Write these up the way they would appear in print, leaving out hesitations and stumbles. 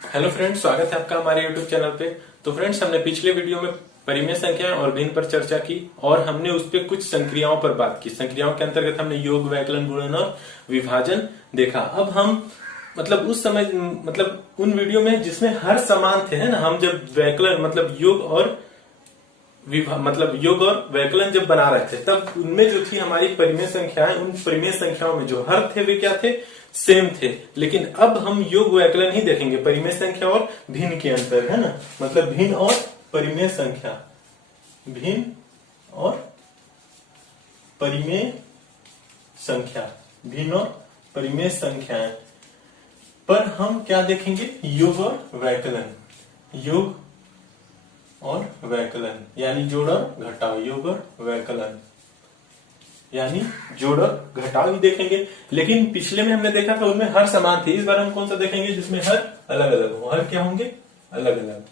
Hello friends, स्वागत है आपका हमारे यूट्यूब चैनल पे। तो फ्रेंड्स, हमने पिछले वीडियो में परिमेय संख्याएं और भिन्न पर चर्चा की और हमने उस पे कुछ संक्रियाओं पर बात की। संक्रियाओं के अंतर्गत हमने योग, वैकलन, गुणन और विभाजन देखा। अब हम उस समय उन वीडियो में जिसमें हर समान थे, है ना, हम जब वैकलन योग और वैकलन जब बना रहे थे, तब उनमें जो थी हमारी परिमेय संख्याएं, उन परिमेय संख्याओं में जो हर थे वे क्या थे, सेम थे। लेकिन अब हम योग वैकलन ही देखेंगे, परिमेय संख्या और भिन्न के अंतर, है ना, मतलब भिन्न और परिमेय संख्या, भिन्न और परिमेय संख्या, भिन्न और परिमेय संख्याएं पर हम क्या देखेंगे, योग और वैकलन, योग और वैकलन यानी जोड़ और घटाव, योग और वैकलन यानी जोड़ और घटाव ही देखेंगे। लेकिन पिछले में हमने देखा था उनमें हर समान थे। इस बार हम कौन सा देखेंगे जिसमें हर अलग अलग हो। हर क्या होंगे, अलग अलग।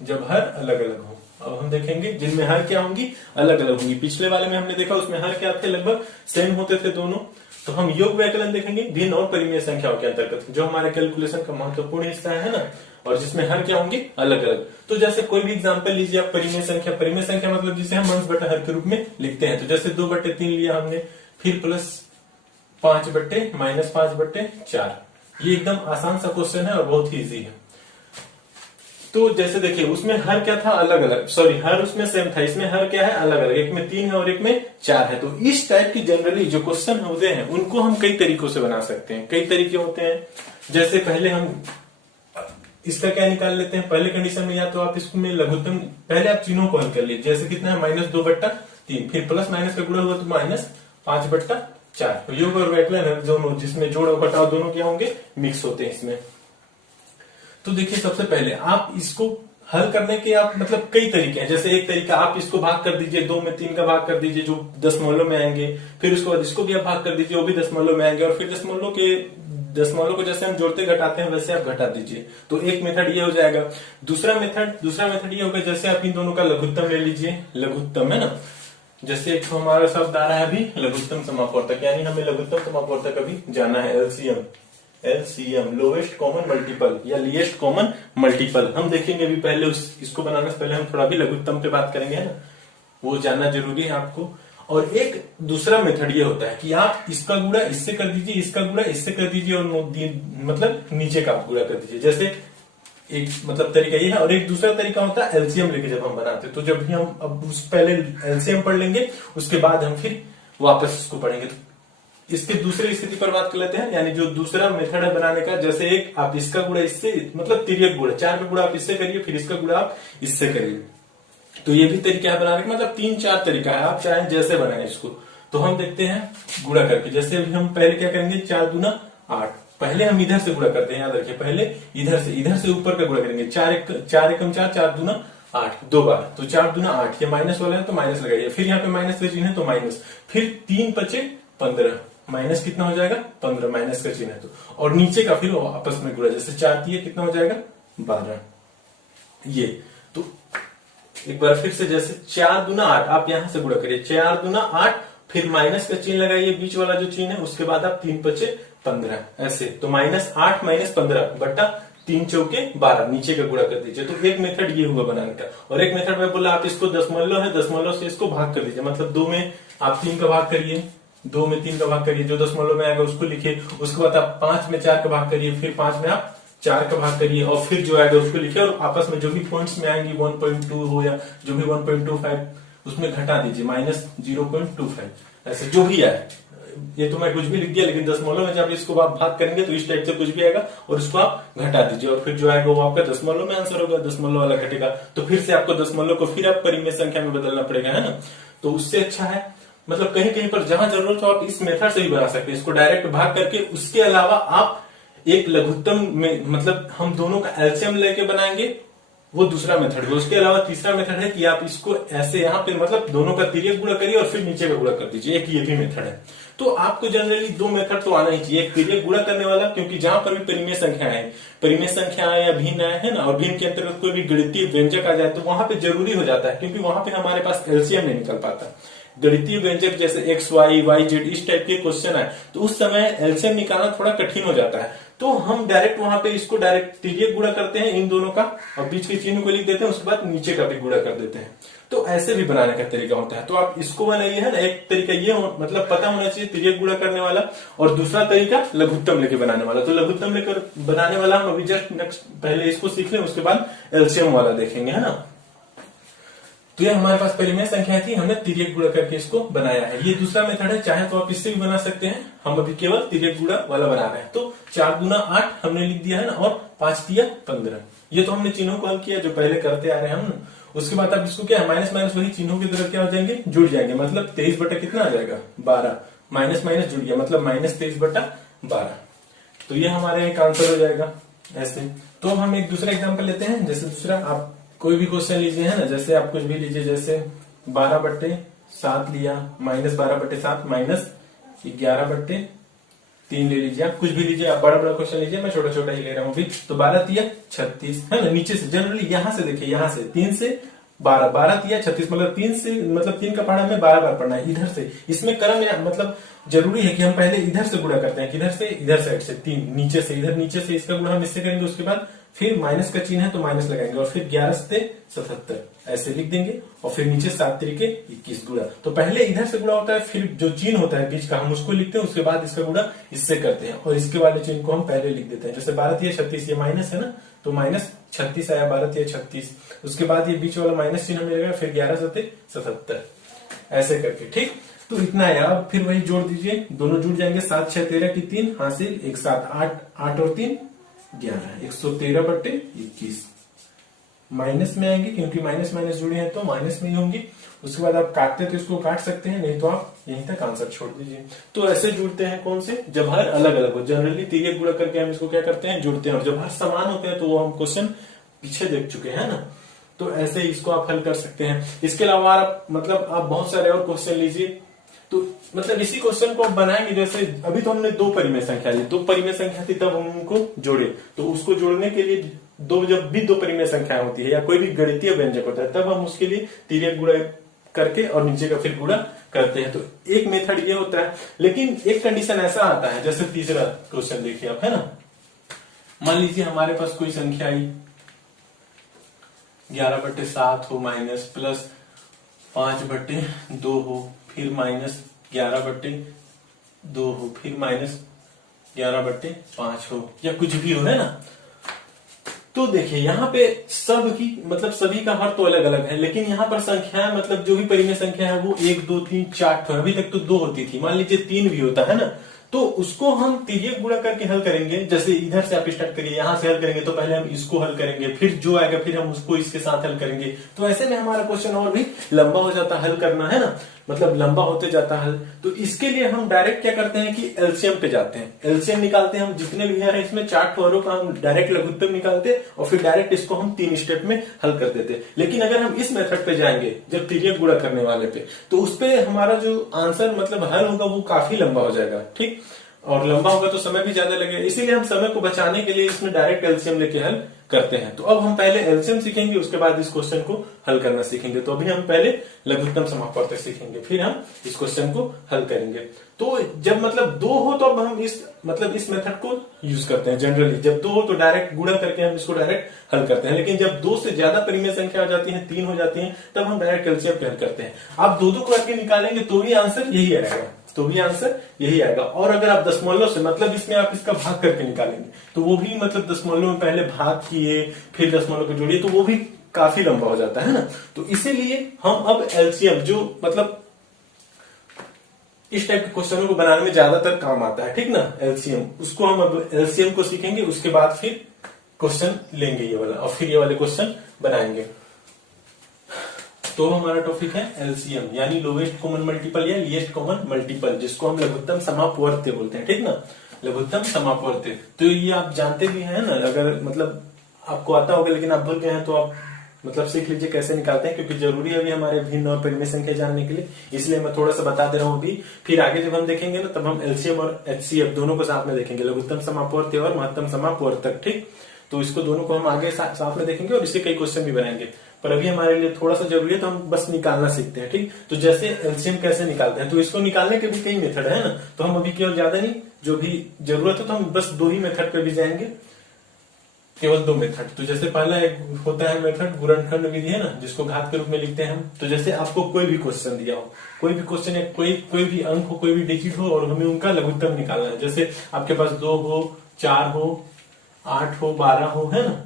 जब हर अलग अलग हो, अब हम देखेंगे जिनमें हर क्या होंगी, अलग अलग होंगी। पिछले वाले में हमने देखा उसमें हर क्या थे, लगभग सेम होते थे दोनों। तो हम योग वैकलन देखेंगे भिन्न और परिमेय संख्याओं के अंतर्गत, जो हमारे कैलकुलेशन का महत्वपूर्ण हिस्सा है ना, और जिसमें हर क्या होंगे, अलग अलग। तो जैसे कोई भी एग्जांपल लीजिए आप, परिमेय संख्या। परिमेय संख्या मतलब जिसे हम अंश बटा हर के रूप में लिखते हैं। तो जैसे 2/3 लिया हमने, फिर प्लस 5/ माइनस 5/4। ये एकदम आसान सा क्वेश्चन है और बहुत ही इजी है। तो जैसे देखिए उसमें हर क्या था, अलग अलग, सॉरी हर उसमें सेम था, इसमें हर क्या है, अलग अलग। एक में 3 है और एक में 4 है। तो इस टाइप की जनरली जो क्वेश्चन होते हैं उनको हम कई तरीकों से बना सकते हैं। कई तरीके होते हैं। जैसे पहले हम इसका क्या निकाल लेते हैं, पहले कंडीशन में या तो आप इसमें लघुत्तम, पहले आप चिन्हों को हल कर लीजिए। जैसे कितना है, -2/3, फिर प्लस माइनस का गुणा हुआ तो -5/4। तो योग और वैकलन है दोनों, जिसमें जोड़ और घटाव दोनों क्या होंगे, मिक्स होते हैं इसमें। तो देखिए सबसे पहले आप इसको हल करने के आप कई तरीके हैं। जैसे एक तरीका, आप इसको भाग कर दीजिए, 2 में 3 का भाग कर दीजिए जो दशमलव में आएंगे। फिर उसके बाद इसको भी आप भाग कर दीजिए, वो भी दशमलव में आएंगे। और फिर दशमलव को जैसे हम जोड़ते घटाते हैं वैसे आप घटा दीजिए। तो एक मेथड ये हो जाएगा। दूसरा मेथड ये होगा, जैसे आप इन दोनों का लघुत्तम ले लीजिए। लघुत्तम है ना, जैसे एक हमारा शब्द आ रहा है अभी, लघुत्तम समापवर्तक, यानी हमें लघुत्तम समापवर्तक अभी जाना है, एलसीएम, लोवेस्ट कॉमन मल्टीपल या लीस्ट कॉमन मल्टीपल हम देखेंगे अभी। पहले इसको बनाने से पहले हम थोड़ा भी लघुत्तम पे बात करेंगे, है ना, वो जानना जरूरी है आपको। और एक दूसरा मेथड ये होता है कि आप इसका गुणा इससे कर दीजिए, इसका गुणा इससे कर दीजिए, और नीचे का आप गुणा कर दीजिए। जैसे एक तरीका ये है। और एक दूसरा तरीका होता है एलसीएम लेके जब हम बनाते हैं। तो जब भी हम अब पहले एलसीएम पढ़ लेंगे, उसके बाद हम फिर वापस इसको पढ़ेंगे। तो इसके दूसरी स्थिति पर बात कर लेते हैं, यानी जो दूसरा मेथड है बनाने का। जैसे एक आप इसका गुणा इससे, तिर्यक गुणा, 4 का गुणा आप इससे करिए, फिर इसका गुणा आप इससे करिए। तो ये भी तरीका है बनाने का। 3-4 तरीका है, आप चाहें जैसे बनाए इसको। तो हम देखते हैं गुणा करके। जैसे अभी हम पहले क्या करेंगे, 4 दूना 8। पहले हम इधर से गुणा करते हैं, याद रखिए, पहले इधर से ऊपर का गुणा करेंगे। 4 एकम 4, 4 दूना 8, 2 बार। तो 4 दूना 8, ये माइनस वाला है तो माइनस लगाइए। फिर यहाँ पे माइनस का चिन्ह है तो माइनस, फिर 3 × 5 = 15, माइनस कितना हो जाएगा, 15, माइनस का चिन्ह है तो। और नीचे का फिर आपस में गुणा, जैसे 4 दिए कितना हो जाएगा, 12। ये तो एक बार फिर से, जैसे 4 दूना 8, आप यहां से गुणा करिए, 4 दूना 8, फिर माइनस का चिन्ह लगाइए, बीच वाला जो चिन्ह है, उसके बाद आप 3 × 5 = 15 ऐसे। तो -8 - 15 बटा 3 चौके 12, नीचे का गुणा कर दीजिए। तो एक मेथड ये हुआ बनाने का। और एक मेथड में बोला आप इसको दशमलव है, दशमलव से इसको भाग कर दीजिए। 2 में आप 3 का भाग करिए, 2 में 3 का भाग करिए, जो दशमलव में आएगा उसको लिखिए। उसके बाद आप 5 में 4 का भाग करिए, फिर 5 में आप 4 का भाग करिए, और फिर जो आएगा उसको लिखिए। और आपस में जो भी पॉइंट्स में आएंगी, 1.2 हो या जो भी 1.25, उसमें घटा दीजिए, -0.25 ऐसे जो भी आए। ये तो मैं कुछ भी लिख दिया, लेकिन दशमलव में जब इसको आप भाग करेंगे तो इस टाइप से कुछ भी आएगा, और उसको आप घटा दीजिए। और फिर जो आएगा वो आपका दशमलव में आंसर होगा, दशमलव वाला घटेगा। तो फिर से आपको दशमलव को फिर आप परिमेय संख्या में बदलना पड़ेगा, है ना। तो उससे अच्छा है, कहीं कहीं पर जहां जरूरत हो आप इस मेथड से भी बना सकते हैं, इसको डायरेक्ट भाग करके। उसके अलावा आप एक लघुत्तम में, हम दोनों का एलसीएम लेके बनाएंगे, वो दूसरा मेथड है। उसके अलावा तीसरा मेथड है कि आप इसको ऐसे यहाँ पे दोनों का तिर्यक गुणा करिए और फिर नीचे का गुणा कर दीजिए। एक ये भी मेथड है। तो आपको जनरली 2 मेथड तो आना ही चाहिए। एक तिर्यक गुणा करने वाला, क्योंकि जहां पर भी परिमेय संख्याएं या भिन्न आए, है ना, और भिन्न के अंतर्गत कोई भी गणितीय व्यंजक आ जाए तो वहां पे जरूरी हो जाता है, क्योंकि वहां पे हमारे पास एलसीएम नहीं निकल पाता। गणितीय व्यंजक जैसे एक्स वाई वाई जेड इस टाइप के क्वेश्चन आए तो उस समय एलसीएम निकालना थोड़ा कठिन हो जाता है। तो हम डायरेक्ट वहां पे इसको डायरेक्ट तिर्यक गुणा करते हैं इन दोनों का और बीच के चिन्ह को लिख देते हैं, उसके बाद नीचे का भी गुणा कर देते हैं। तो ऐसे भी बनाने का तरीका होता है। तो आप इसको बनाइए है ना, एक तरीका ये मतलब पता होना चाहिए तिर्यक गुणा करने वाला, और दूसरा तरीका लघुत्तम लेके बनाने वाला। तो लघुत्तम लेकर बनाने वाला हम अभी जस्ट नेक्स्ट पहले इसको सीख लें, उसके बाद एलसीएम वाला देखेंगे, है ना। तो ये हमारे पास परिमेय संख्या थी, हमने तिर्यक गुणा करके इसको बनाया है। ये दूसरा मेथड है, चाहे तो आप इससे भी बना सकते हैं, हम अभी केवल तिर्यक गुणा वाला बना रहे हैं। तो 4 गुना 8 हमने लिख दिया है ना, और 5 दिया 15। ये तो हमने चिन्हों को हल किया जो पहले करते आ रहे हैं हम ना। उसके बाद अब इसको क्या है, माइनस माइनस वही चिन्हों की तरफ क्या हो जाएंगे, जुड़ जाएंगे। मतलब 23 बटा कितना आ जाएगा 12, माइनस माइनस जुड़ गया मतलब माइनस 23 बटा 12। तो ये हमारे एक आंसर हो जाएगा ऐसे। तो हम एक दूसरा एग्जाम्पल लेते हैं। जैसे दूसरा आप कोई भी क्वेश्चन लीजिए है ना, जैसे आप कुछ भी लीजिए, जैसे 12/7 लिया, माइनस 12/7 माइनस 11/3 ले लीजिए। आप कुछ भी लीजिए, आप बड़ा बड़ा क्वेश्चन लीजिए, मैं छोटा छोटा ही ले रहा हूँ अभी। तो 12 तिया 36 है ना, नीचे से जनरली यहां से देखिए, यहां से 3 से 12, 12 तिया 36 मतलब 3 से, मतलब 3 का पढ़ा हमें 12 बार पढ़ना है इधर से। इसमें क्रम मतलब जरूरी है कि हम पहले इधर से गुणा करते हैं, किधर से, इधर साइड से 3, नीचे से इधर, नीचे से इसका गुणा हम इससे करेंगे, उसके बाद फिर माइनस का चिन्ह है तो माइनस लगाएंगे, और फिर 11 से 77 ऐसे लिख देंगे, और फिर नीचे 7 तिरिके 21 गुणा। तो पहले इधर से गुणा होता है, फिर जो चिन्ह होता है बीच का हम उसको लिखते हैं, उसके बाद इसका गुणा इससे करते हैं, और इसके वाले चिन्ह को हम पहले लिख देते हैं। जैसे 12 तिया 36, ये माइनस है ना, तो माइनस 36 आया, 12 तिया 36। उसके बाद ये बीच वाला माइनस चिन्ह मिलेगा, फिर 11 से 77 ऐसे करके, ठीक। तो इतना है। अब फिर वही जोड़ दीजिए, दोनों जुड़ जाएंगे, 7 6 13 की 3 हासिल, एक 7 8 8 और 3 11, 113/21 माइनस में आएंगे, क्योंकि माइनस माइनस जुड़े हैं तो माइनस में ही होंगी। उसके बाद आप काटते तो इसको काट सकते हैं, नहीं तो आप यहीं तक आंसर छोड़ दीजिए। तो ऐसे जुड़ते हैं कौन से, जब हर अलग अलग हो। जनरली तिर्यक गुणा करके हम इसको क्या करते हैं, जुड़ते हैं, और जब हर समान होते हैं तो वो हम क्वेश्चन पीछे देख चुके हैं ना। तो ऐसे इसको आप हल कर सकते हैं। इसके अलावा आप मतलब आप बहुत सारे और क्वेश्चन लीजिए, तो मतलब इसी क्वेश्चन को हम बनाएंगे। जैसे अभी तो हमने 2 परिमेय संख्या ली, 2 परिमेय संख्या थी, तब हम उनको जोड़े। तो उसको जोड़ने के लिए जब भी 2 परिमेय संख्या होती है या कोई भी गणितीय व्यंजक होता है, तब हम उसके लिए तिर्यक गुणा करके और नीचे का फिर गुणा करते हैं। तो एक मेथड ये होता है, लेकिन एक कंडीशन ऐसा आता है, जैसे तीसरा क्वेश्चन देखिए आप, है ना। मान लीजिए हमारे पास कोई संख्या आई 11/7 हो, माइनस प्लस 5/2 हो, फिर माइनस 11/2 हो, फिर माइनस 11/5 हो, या कुछ भी हो, है ना। तो देखिए यहाँ पे सब की मतलब सभी का हर तो अलग अलग है, लेकिन यहाँ पर संख्या मतलब जो भी परिमेय संख्या है वो 1 2 3 4 तो अभी तक तो 2 होती थी, मान लीजिए 3 भी होता है ना, तो उसको हम तिर्यक गुणा करके हल करेंगे। जैसे इधर से आप स्टार्ट करिए, यहां से हल करेंगे तो पहले हम इसको हल करेंगे, फिर जो आएगा फिर हम उसको इसके साथ हल करेंगे। तो ऐसे में हमारा क्वेश्चन और भी लंबा हो जाता है, हल करना है ना, मतलब लंबा होते जाता है। तो इसके लिए हम डायरेक्ट क्या करते हैं कि एलसीएम पे जाते हैं, एलसीएम निकालते हैं। हम जितने भी है इसमें 4 ठोरों का हम डायरेक्ट लघुत्तम निकालते हैं, और फिर डायरेक्ट इसको हम 3 स्टेप में हल कर देते हैं। लेकिन अगर हम इस मेथड पे जाएंगे जब तिर्यक गुणा करने वाले पे, तो उस पे हमारा जो आंसर मतलब हल होगा वो काफी लंबा हो जाएगा, ठीक। और लंबा होगा तो समय भी ज्यादा लगेगा, इसीलिए हम समय को बचाने के लिए इसमें डायरेक्ट एलसीएम लेके हल करते हैं। तो अब हम पहले एलसीएम सीखेंगे, उसके बाद इस क्वेश्चन को हल करना सीखेंगे। तो अभी हम पहले लघुत्तम समापवर्तक सीखेंगे, फिर हम इस क्वेश्चन को हल करेंगे। तो जब मतलब 2 हो तो अब हम इस मेथड को यूज करते हैं। जनरली जब 2 हो तो डायरेक्ट गुणा करके हम इसको डायरेक्ट हल करते हैं, लेकिन जब 2 से ज्यादा परिमेय संख्या हो जाती है, 3 हो जाती है, तब हम डायरेक्ट एलसीएम पे हल करते हैं। आप 2 करके निकालेंगे तो भी आंसर यही आएगा, और अगर आप दशमलव से मतलब इसमें आप इसका भाग करके निकालेंगे तो वो भी मतलब दशमलव में पहले भाग किए फिर दशमलव को जोड़िए, तो वो भी काफी लंबा हो जाता है ना। तो इसीलिए हम अब एलसीएम जो मतलब इस टाइप के क्वेश्चनों को बनाने में ज्यादातर काम आता है, ठीक ना, एलसीएम, उसको हम अब एलसीएम को सीखेंगे, उसके बाद फिर क्वेश्चन लेंगे ये वाला, और फिर ये वाले क्वेश्चन बनाएंगे। तो हमारा टॉपिक है एलसीएम, यानी लोवेस्ट कॉमन मल्टीपल या लीस्ट कॉमन मल्टीपल, जिसको हम लघुत्तम समापवर्त्य बोलते हैं, ठीक ना, लघुत्तम समापवर्त्य। तो ये आप जानते भी हैं ना, अगर मतलब आपको आता होगा लेकिन आप भूल गए हैं तो आप मतलब सीख लीजिए कैसे निकालते हैं, क्योंकि जरूरी है अभी हमारे भिन्न और परिमेय संख्या जानने के लिए, इसलिए मैं थोड़ा सा बता दे रहा हूँ अभी। फिर आगे जब हम देखेंगे ना तब हम एलसीएम और एचसीएफ दोनों को साथ में देखेंगे, लघुत्तम समापवर्त्य और महत्तम समापवर्तक, ठीक। तो इसको दोनों को हम आगे साथ में देखेंगे और इससे कई क्वेश्चन भी बनाएंगे। पर अभी हमारे लिए थोड़ा सा जरूरी है तो हम बस निकालना सीखते हैं, ठीक। तो जैसे एलसीएम कैसे निकालते हैं, तो इसको निकालने के भी कई मेथड है ना, तो हम अभी केवल ज्यादा नहीं, जो भी जरूरत है तो हम बस 2 ही मेथड पे भी जाएंगे, केवल 2 मेथड। तो जैसे पहला एक होता है मेथड गुणनखंड विधि है ना, जिसको घात के रूप में लिखते हैं हम। तो जैसे आपको कोई भी क्वेश्चन दिया हो, कोई भी क्वेश्चन है, कोई भी अंक हो, कोई भी डिजिट हो और हमें उनका लघुत्तम निकालना है। जैसे आपके पास 2 हो, 4 हो, 8 हो, 12 हो, है ना,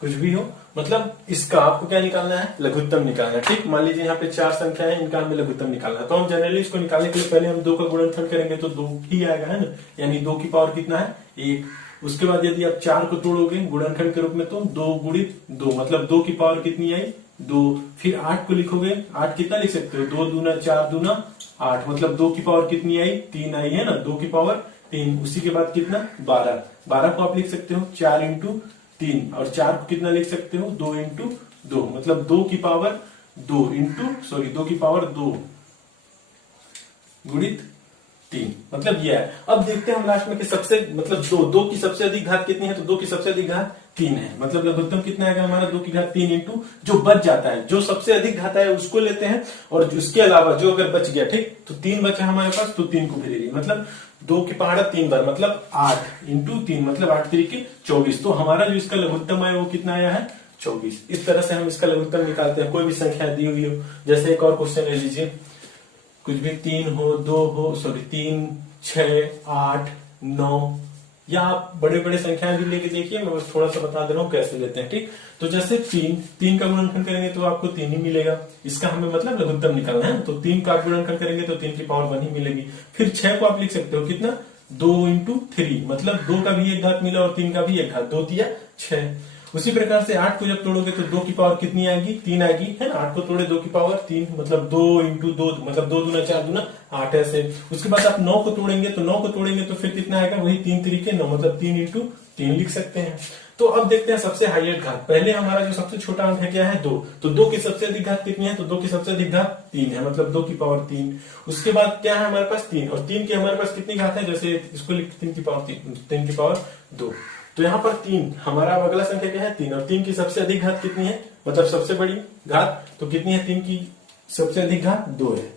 कुछ भी हो, मतलब इसका आपको क्या निकालना है, लघुत्तम निकालना है, ठीक। मान लीजिए यहाँ पे 4 संख्या है, इनका हमें लघुत्तम निकालना है। तो हम जनरली इसको निकालने के लिए पहले हम 2 का गुणनखंड करेंगे तो 2 ही आएगा, है ना, यानी 2 की पावर कितना है, 1। उसके बाद यदि आप 4 को तोड़ोगे गुणनखंड के रूप में तो 2 गुणित 2, मतलब 2 की पावर कितनी आई, 2। फिर 8 को लिखोगे, 8 कितना लिख सकते हो, 2 दूना 4 दूना 8, मतलब 2 की पावर कितनी आई, 3 आई, है ना, 2 की पावर 3। उसी के बाद कितना, 12 को आप लिख सकते हो 4 इंटू 3, और 4 को कितना लिख सकते हो, 2 इंटू 2, मतलब 2 की पावर 2 गुणित 3, मतलब यह है। अब देखते हैं हम लास्ट में कि सबसे मतलब 2 की सबसे अधिक घात कितनी है, तो 2 की सबसे अधिक घात 3 है, मतलब लघुत्तम कितना आएगा हमारा, 2 की घात 3 इंटू जो बच जाता है, जो सबसे अधिक घात है उसको लेते हैं, और उसके अलावा जो अगर बच गया, ठीक, तो 3 बचा हमारे पास, तो 3 को भी ले लीजिए, मतलब 2 की पहाड़ा 3 बार, मतलब 8 इंटू 3, मतलब 8 तरीके 24। तो हमारा जो इसका लघुत्तम है वो कितना आया है, 24। इस तरह से हम इसका लघुत्तम निकालते हैं, कोई भी संख्या दी हुई हो। जैसे एक और क्वेश्चन ले लीजिए, कुछ भी 3 हो, 2 हो, 3, 6, 8, 9, या आप बड़े बड़े संख्याएं भी लेके देखिए, मैं बस थोड़ा सा बता दे रहा हूँ कैसे लेते हैं, ठीक। तो जैसे 3 का गुणनखंड करेंगे तो आपको 3 ही मिलेगा, इसका हमें मतलब लघुत्तम निकालना है, तो 3 का गुणनखंड करेंगे तो 3 की पावर 1 ही मिलेगी। फिर 6 को आप लिख सकते हो कितना, 2 इंटू 3, मतलब 2 का भी एक घात मिला और 3 का भी एक घात, 2 तिया 6। उसी प्रकार से 8 को जब तोड़ोगे तो 2 की पावर कितनी आएगी, 3 आएगी, है ना। 8 को तोड़े 2 की पावर 3, मतलब 2 इंटू 2, मतलब 2 दूना 4 दूना 8 ऐसे। उसके बाद आप 9 को तोड़ेंगे तो फिर कितना आएगा, वही 3 तरीके 9, मतलब 3 इंटू 3 लिख सकते हैं। तो अब देखते हैं सबसे हाईएस्ट घात। पहले हमारा जो सबसे छोटा अंक है क्या है, 2, तो 2 की सबसे अधिक घात कितनी है, तो 2 की सबसे अधिक घात 3 है, मतलब 2 की पावर 3। उसके बाद क्या है हमारे पास 3, और 3 की हमारे पास कितनी घात है, जैसे इसको लिखते 3 की पावर 3, 3 की पावर 2। तो यहाँ पर 3 हमारा अगला संख्या क्या है, 3, और 3 की सबसे अधिक घात कितनी है, मतलब सबसे बड़ी घात तो कितनी है, 3 की सबसे अधिक घात 2 है।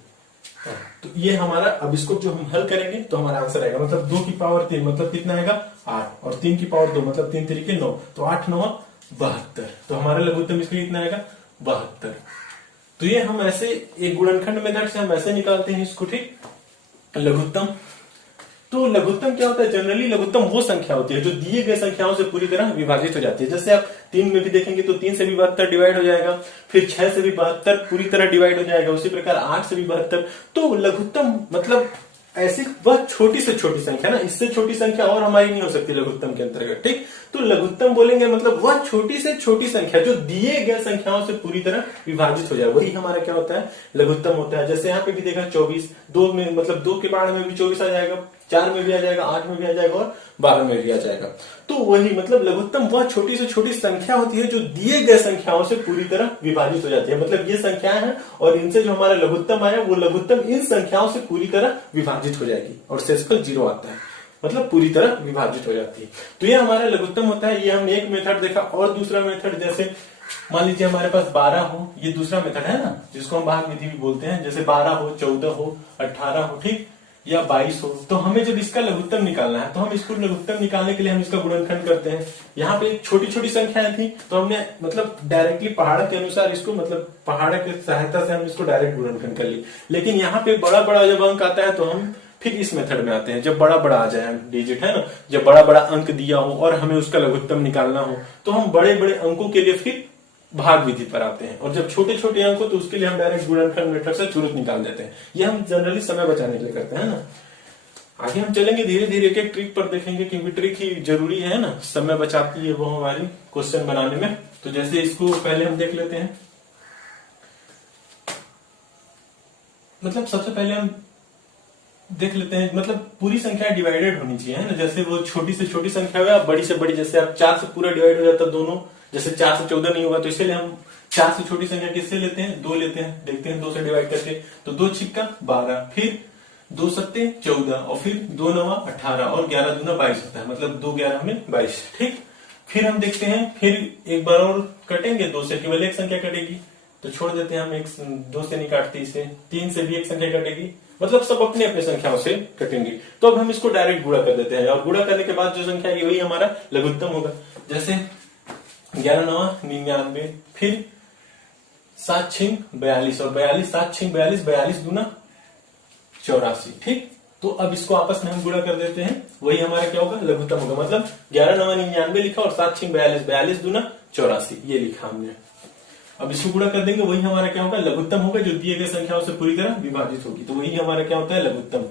तो ये हमारा, अब इसको जो हम हल करेंगे तो हमारा आंसर आएगा, मतलब 2 की पावर 3, मतलब कितना आएगा 8, और 3 की पावर 2, मतलब 3 तरीके 9, तो 8 9 72। तो हमारा लघुत्तम इसके कितना आएगा, 72। तो ये हम ऐसे एक गुणनखंड मेथड से हम ऐसे निकालते हैं इसको, ठीक, लघुत्तम। तो लघुत्तम क्या होता है, जनरली लघुत्तम वो संख्या होती है जो दिए गए संख्याओं से पूरी तरह विभाजित हो जाती है। जैसे आप 3 में भी देखेंगे तो 3 से भी 72 डिवाइड हो जाएगा, फिर 6 से भी 72 पूरी तरह डिवाइड हो जाएगा, उसी प्रकार 8 से भी 72। तो लघुत्तम मतलब ऐसी वह छोटी से छोटी संख्या ना, इससे छोटी संख्या और हमारी नहीं हो सकती लघुत्तम के अंतर्गत, ठीक। तो लघुत्तम बोलेंगे मतलब वह छोटी से छोटी संख्या जो दिए गए संख्याओं से पूरी तरह विभाजित हो जाए, वही हमारा क्या होता है, लघुत्तम होता है। जैसे यहाँ पे भी देखा 24, 2 में मतलब 2 के बाढ़ में भी 24 आ जाएगा, 4 में भी आ जाएगा, 8 में भी आ जाएगा और 12 में भी आ जाएगा। तो वही मतलब लघुत्तम वह छोटी से छोटी संख्या होती है जो दिए गए संख्याओं से पूरी तरह विभाजित हो जाती है, मतलब ये संख्याएं हैं और इनसे जो हमारा लघुत्तम आया वो लघुत्तम इन संख्याओं से पूरी तरह विभाजित हो जाएगी और शेषफल 0 आता है, मतलब पूरी तरह विभाजित हो जाती है। तो ये हमारा लघुत्तम होता है। ये हमने एक मेथड देखा। और दूसरा मेथड, जैसे मान लीजिए हमारे पास 12 हो, ये दूसरा मेथड है ना जिसको हम भाग विधि भी बोलते हैं। जैसे 12 हो, 14 हो, 18 हो, ठीक, या 22 हो, तो हमें जब इसका लघुत्तम निकालना है तो हम इसको लघुत्तम निकालने के लिए हम इसका गुणनखंड करते हैं। यहाँ पे छोटी छोटी संख्याएं थी तो हमने मतलब डायरेक्टली पहाड़ के अनुसार इसको, मतलब पहाड़ की सहायता से हम इसको डायरेक्ट गुणनखंड कर लिए। लेकिन यहाँ पे बड़ा बड़ा जब अंक आता है तो हम फिर इस मेथड में आते हैं, जब बड़ा बड़ा आ जाए डिजिट, है ना, जब बड़ा बड़ा अंक दिया हो और हमें उसका लघुत्तम निकालना हो तो हम बड़े बड़े अंकों के लिए फिर भाग विधि पर आते हैं, और जब छोटे छोटे अंक हो तो उसके लिए हम डायरेक्ट गुणनखंड मेथड से तुरंत निकाल देते हैं। ये हम जनरली समय बचाने के लिए करते हैं ना। आगे हम चलेंगे धीरे धीरे एक एक ट्रिक पर देखेंगे, क्योंकि ट्रिक ही जरूरी है ना, समय बचाती है वो हमारी क्वेश्चन बनाने में। तो जैसे इसको पहले हम देख लेते हैं, मतलब सबसे पहले हम देख लेते हैं, मतलब पूरी संख्या डिवाइडेड होनी चाहिए, है ना। जैसे वो छोटी से छोटी संख्या है, बड़ी से बड़ी, जैसे आप 4 से पूरा डिवाइड हो जाता दोनों, जैसे 4 से 14 नहीं होगा, तो इसलिए हम 4 से छोटी संख्या किससे लेते हैं, 2 लेते हैं। देखते हैं 2 से डिवाइड करके, तो 2 छिक्का 12, फिर 2 सत्ते 14, और फिर 2 नवा 18 और 11 दूना 22 होता है, मतलब 2 11 में 22, ठीक। फिर हम देखते हैं, फिर एक बार और कटेंगे, 2 से केवल एक संख्या कटेगी, तो छोड़ देते हैं हम, 2 से नहीं काटते इसे, 3 से भी एक संख्या कटेगी, मतलब सब अपने अपने संख्याओं से कटेंगे। तो अब हम इसको डायरेक्ट गुणा कर देते हैं, और गुणा करने के बाद जो संख्या आएगी वही हमारा लघुत्तम होगा। जैसे 11 9 99, फिर 7 6 42, और 42 7 6 42, 42 दूना 84, ठीक। तो अब इसको आपस में हम गुणा कर देते हैं, वही हमारा क्या होगा, लघुत्तम होगा। मतलब 11 9 99 लिखा और 7 6 42, 42 दूना 84 ये लिखा हमने। अब इसको गुणा कर देंगे, वही हमारा क्या होगा, लघुत्तम होगा, जो दिए गए संख्याओं से पूरी तरह विभाजित होगी, तो वही हमारा क्या होता है, लघुत्तम।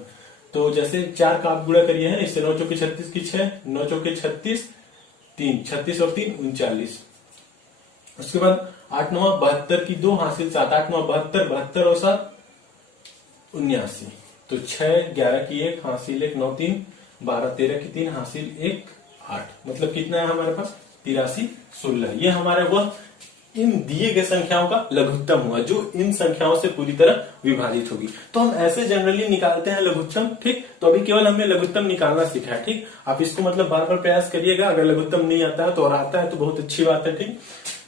तो जैसे 4 का आप गुणा करिए है, इससे 9 चौके 36 की 6, 9 चौके 36, 3 36 और 3 39। उसके बाद 8 9 72 की 2 हासिल 7, 8 9 72, 72 और 7 79। तो 6 11 की 1 हासिल 1, 9 3 12, 13 की 3 हासिल 1 8, मतलब कितना है हमारे पास, 83 16। ये हमारा वह इन दिए गए संख्याओं का लघुत्तम हुआ, जो इन संख्याओं से पूरी तरह विभाजित होगी। तो हम ऐसे जनरली निकालते हैं लघुत्तम, ठीक। तो अभी केवल हमने लघुत्तम निकालना सीखा है, ठीक। आप इसको मतलब बार बार प्रयास करिएगा, अगर लघुत्तम नहीं आता है तो, और आता है तो बहुत अच्छी बात है, ठीक।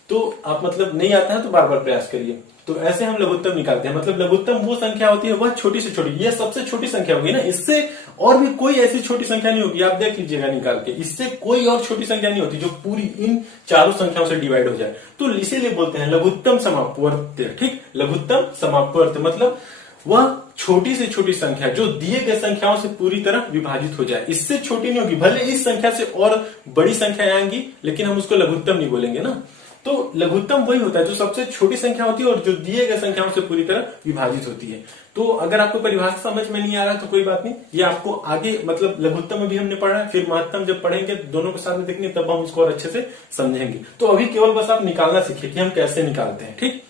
तो आप मतलब नहीं आता है तो बार बार प्रयास करिए। तो ऐसे हम लघुत्तम निकालते हैं, मतलब लघुत्तम वो संख्या होती है वह छोटी से छोटी, ये सबसे छोटी संख्या होगी ना, इससे और भी कोई ऐसी छोटी संख्या नहीं होगी, आप देख लीजिएगा निकाल के, इससे कोई और छोटी संख्या नहीं होती जो पूरी इन चारों संख्याओं से डिवाइड हो जाए। तो इसीलिए बोलते हैं लघुत्तम समापवर्त्य, ठीक। लघुत्तम समापवर्त्य मतलब वह छोटी से छोटी संख्या जो दिए गए संख्याओं से पूरी तरह विभाजित हो जाए, इससे छोटी नहीं होगी, भले इस संख्या से और बड़ी संख्या आएंगी, लेकिन हम उसको लघुत्तम नहीं बोलेंगे ना। तो लघुत्तम वही होता है जो सबसे छोटी संख्या होती है और जो दिए गए संख्याओं से पूरी तरह विभाजित होती है। तो अगर आपको परिभाषा समझ में नहीं आ रहा तो कोई बात नहीं, ये आपको आगे मतलब लघुत्तम में भी हमने पढ़ा है, फिर महत्तम जब पढ़ेंगे दोनों को साथ में देखेंगे तब हम उसको और अच्छे से समझेंगे। तो अभी केवल बस आप निकालना सीखिए कि हम कैसे निकालते हैं, ठीक।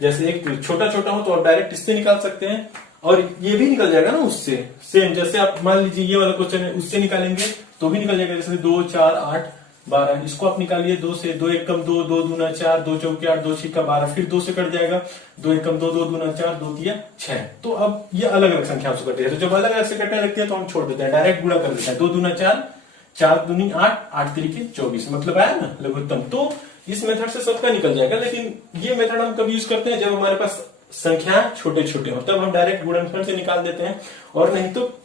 जैसे एक छोटा छोटा हो तो आप डायरेक्ट इससे निकाल सकते हैं, और ये भी निकल जाएगा ना उससे सेम। जैसे आप मान लीजिए ये वाला क्वेश्चन है, उससे निकालेंगे तो भी निकल जाएगा, जैसे 2 4 8 12, इसको आप निकालिए 2 से, 2 1 कम 2, 2 दूना 4, 2 चौके 8, 2 6 12, फिर 2 से कट जाएगा, 2 1 कम 2, 2 दूना 4, 2 तिया 6। तो अब ये अलग अलग संख्याओं से कटे हैं, तो जब अलग अलग से कटने लगती है तो हम छोड़ देते हैं, डायरेक्ट गुणा कर देते हैं। 2 दूना 4, 4 दूनी 8, 8 तिरिके 24, मतलब आया ना लघुत्तम। तो इस मेथड से सबका निकल जाएगा, लेकिन ये मेथड हम कब यूज करते हैं, जब हमारे पास संख्या छोटे छोटे हो, तब हम डायरेक्ट गुणनफल से निकाल देते हैं, और नहीं तो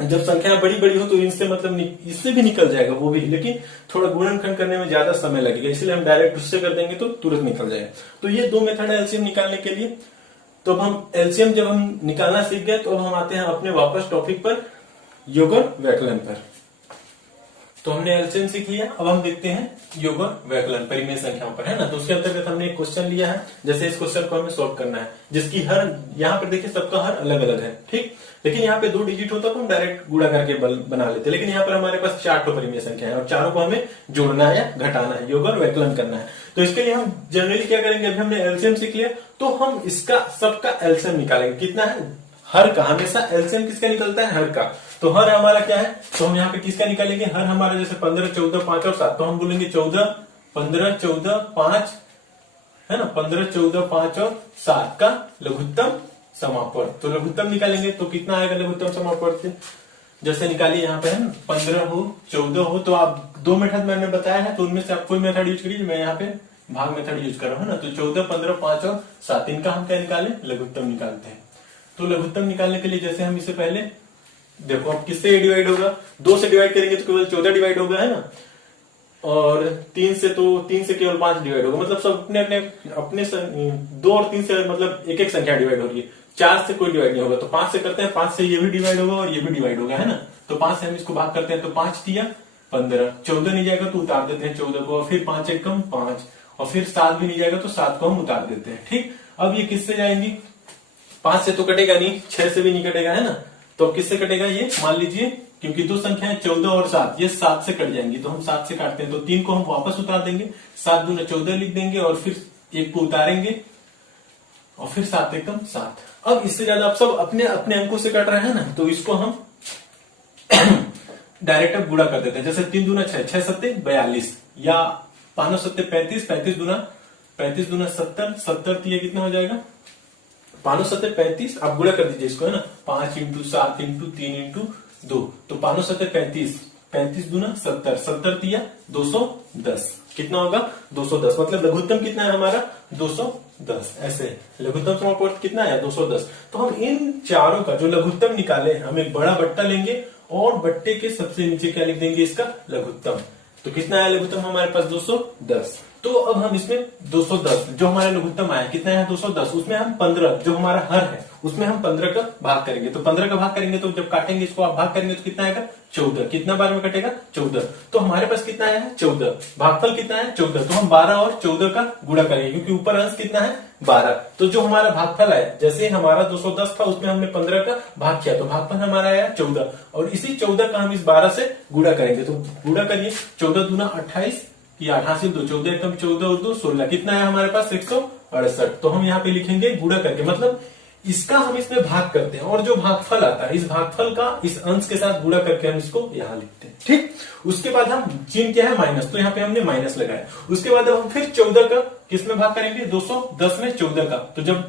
जब संख्या बड़ी बड़ी हो तो इनसे मतलब इससे भी निकल जाएगा वो भी, लेकिन थोड़ा गुणनखंड करने में ज्यादा समय लगेगा, इसलिए हम डायरेक्ट उससे कर देंगे तो तुरंत निकल जाएगा। तो ये 2 मेथड है एलसीएम निकालने के लिए। तो अब हम एलसीएम जब हम निकालना सीख गए तो अब हम आते हैं अपने वापस टॉपिक पर, योग और व्याकलन पर। तो हमने एलसीएम सीख लिया, अब हम देखते हैं योग और व्याकलन परिमेय संख्याओं पर, है ना। तो उसके अंतर्गत हमने एक क्वेश्चन लिया है, जैसे इस क्वेश्चन को हमें सॉल्व करना है, जिसकी हर यहाँ पर देखिए सबका हर अलग अलग है, ठीक। लेकिन यहाँ पे 2 डिजिट होता तो हम डायरेक्ट गुणा करके बना लेते, लेकिन यहाँ पर हमारे पास 4 परिमेय संख्या है और चारों को हमें जोड़ना है या घटाना है, योग और व्याकलन करना है। तो इसके लिए हम जनरली क्या करेंगे, अभी हमने एलसीएम सीख लिया तो हम इसका सबका एलसीएम निकालेंगे। कितना है, हर का, हमेशा एलसीएम किसका निकलता है, हर का। तो हर हमारा क्या है, तो हम यहाँ पे किसका निकालेंगे, हर हमारा जैसे 15 14 5 और 7, तो हम बोलेंगे 14 15 14 5, है ना, 15 14 5 और 7 का लघुत्तम समापवर्त। तो लघुत्तम निकालेंगे तो कितना आएगा लघुत्तम समापवर्त, जैसे निकालिए यहाँ पे, है ना, 15 हो 14 हो, तो आप 2 मेथड मैंने बताया है, तो उनमें से आप कोई मेथड यूज करिए, मैं यहाँ पे भाग मेथड यूज कर रहा हूँ ना। तो 14 15 5 और 7 इनका हम क्या निकाले, लघुत्तम निकालते हैं। तो लघुत्तम निकालने के लिए जैसे हम इसे पहले देखो, अब किससे डिवाइड होगा, 2 से डिवाइड करेंगे तो केवल 14 डिवाइड होगा, है ना, और 3 से तो 3 से केवल 5 डिवाइड होगा, मतलब सब अपने अपने अपने 2 और 3 से मतलब एक एक संख्या डिवाइड हो रही है, 4 से कोई डिवाइड नहीं होगा। तो 5 से करते हैं, 5 से ये भी डिवाइड होगा और ये भी डिवाइड होगा, है ना। तो 5 से हम इसको भाग करते हैं, तो 5 तिया 15, 14 नहीं जाएगा तो उतार देते हैं 14 को, और फिर 5 1 कम 5, और फिर 7 भी नहीं जाएगा तो 7 को हम उतार देते हैं, ठीक। अब ये किससे जाएंगी, 5 से तो कटेगा नहीं, 6 से भी नहीं कटेगा, है ना। तो किससे कटेगा, ये मान लीजिए क्योंकि 2 संख्या है 14 और 7, ये 7 से कट जाएंगी, तो हम 7 से काटते हैं, तो 3 को हम वापस उतार देंगे, 7 दूना 14 लिख देंगे, और फिर 1 को उतारेंगे, और फिर 7 एकम 7। अब इससे ज्यादा आप सब अपने अपने अंकों से कट रहे हैं ना, तो इसको हम डायरेक्ट अब गुणा कर देते हैं। जैसे 3 दूना 6, 6 सत्ते 42, या 5 सत्ते 35, 35 दूना 70, 70 ये कितना हो जाएगा, 5 सत्ते 35, आप गुणा कर दीजिए इसको, है ना, 5 × 7 × 3 × 2, तो 5 सत्ते 35, 35 दूना 70, 70 दिया 210, कितना होगा 210, मतलब लघुत्तम कितना है हमारा 210। ऐसे लघुत्तम समापवर्त कितना है 210। तो हम इन चारों का जो लघुत्तम निकाले, हम एक बड़ा बट्टा लेंगे और बट्टे के सबसे नीचे क्या लिख देंगे, इसका लघुत्तम। तो कितना है लघुत्तम हमारे पास 210। तो अब हम इसमें 210 जो हमारा लघुत्तम आया कितना है 210, उसमें हम 15 जो हमारा हर है उसमें हम 15 का भाग करेंगे। तो 15 का भाग करेंगे तो जब काटेंगे इसको आप भाग करेंगे तो कितना आएगा 14, कितना बार में कटेगा 14। तो हमारे पास कितना है 14, भागफल कितना है 14। तो हम 12 और 14 का गुणा करेंगे क्योंकि ऊपर अंश कितना है 12। तो जो हमारा भागफल है, जैसे हमारा 210 था उसमें हमने 15 का भाग किया तो भागफल हमारा आया 14, और इसी 14 का हम इस 12 से गुणा करेंगे। तो गुणा करिए, 14 दूना 28 या 88 दो 14 एकम 14 और 2 16, कितना है हमारे पास 168। तो हम यहाँ पे लिखेंगे गुणा करके, मतलब इसका हम इसमें भाग करते हैं और जो भागफल आता है इस भागफल का इस अंश के साथ गुणा करके हम इसको यहाँ लिखते हैं। ठीक, उसके बाद हम चिन्ह क्या है माइनस, तो यहाँ पे हमने माइनस लगाया। उसके बाद अब हम फिर 14 का किसमें भाग करेंगे 210 में 14 का। तो जब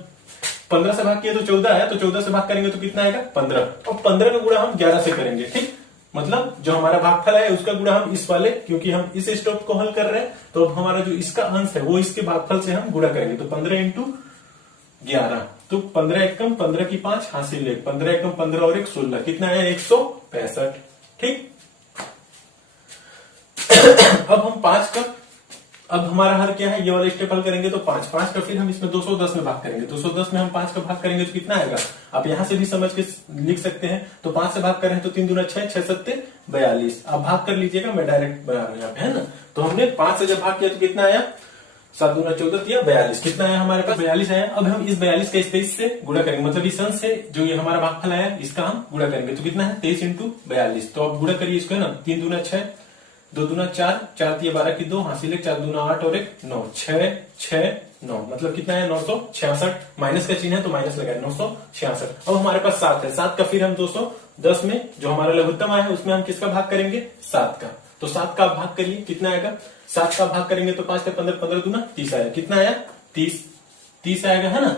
15 से भाग किया तो 14 आया, तो 14 से भाग करेंगे तो कितना आएगा 15, और 15 का गुणा हम 11 से करेंगे। ठीक, मतलब जो हमारा भागफल है उसका गुणा हम इस वाले, क्योंकि हम इस स्टेप को हल कर रहे हैं तो अब हमारा जो इसका अंश है वो इसके भागफल से हम गुणा करेंगे। तो 15 इंटू 11, तो 15 एकम 15 की 5 हासिल 1, 15 एकम 15 और 1 16, कितना है 165। ठीक अब हम 5 का, अब हमारा हर क्या है ये वाला स्टेप हल करेंगे तो 5 का फिर हम इसमें 210 में भाग करेंगे। 210 में हम 5 का भाग करेंगे तो कितना आएगा, आप यहां से भी समझ के लिख सकते हैं। तो 5 से भाग करें तो 3 दूना 6, 6 सत्ते 42। आप भाग कर लीजिएगा, मैं डायरेक्ट बना रहा हूं यहाँ पे, है ना। तो हमने 5 से जब भाग किया तो कितना आया 7 दूना 14 दिया 42, कितना आया हमारे पास 42 आया। अब हम इस 42 का स्पेस से गुणा करेंगे, मतलब इस अंश से जो ये हमारा भागफल आया इसका हम गुणा करेंगे। तो कितना है 23 इंटू 42। तो आप गुणा करिए इसको, है ना। 3 दूना 6, 2 दूना 4, 4 दिया 12 की 2 हासिल 1, 4 दूना 8 और 1 9, 6 6 9, मतलब कितना है 966। माइनस का चिन्ह है तो माइनस लगाए 966। अब हमारे पास 7 है, 7 का फिर हम 210 में जो हमारा लघुत्तम आया है उसमें हम किसका भाग करेंगे 7 का। तो 7 का भाग करिए, कितना आएगा 7 का भाग करेंगे तो 5 का 15, 15 दूना 30 आया, कितना आया 30 आएगा, है ना।